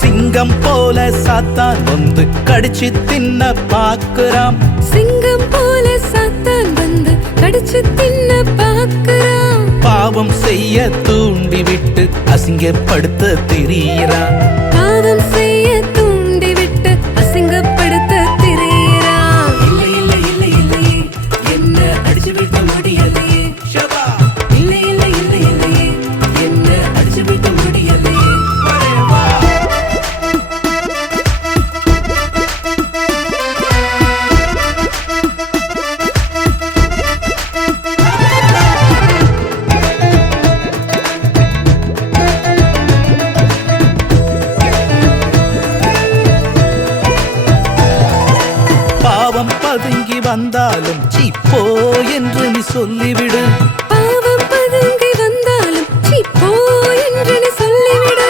சிங்கம் போல சாத்தான் வந்து கடிச்சு தின்ன பாக்குறாம். சிங்கம் போல சாத்தான் வந்து கடிச்சு தின்ன பாக்குறான். பாவம் செய்ய தூண்டி விட்டு அசிங்கப்படுத்த திரியிறான். பாவம் செய்ய தூண்டி விட்டு அசிங்கப்படுத்த திரியிறான். இல்லை இல்லை இல்லை இல்லையே என்ன அடிச்சு விட்ட முடியலையே. இல்லை இல்லை இல்லை இல்லையே என்ன அடிச்சு விட்ட முடியலையே. பாவம் பதுங்கி வந்தாலும் சீப்போ என்று நீ சொல்லிவிடு. பாவம் பதுங்கி வந்தாலும் சீப்போ என்று நீ சொல்லிவிடு.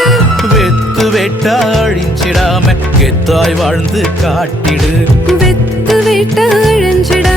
வெத்து வேட்டா அழிஞ்சிடாம கெத்தாய் வாழ்ந்து காட்டிடு. வெத்து வேட்டா அழிஞ்சிடாம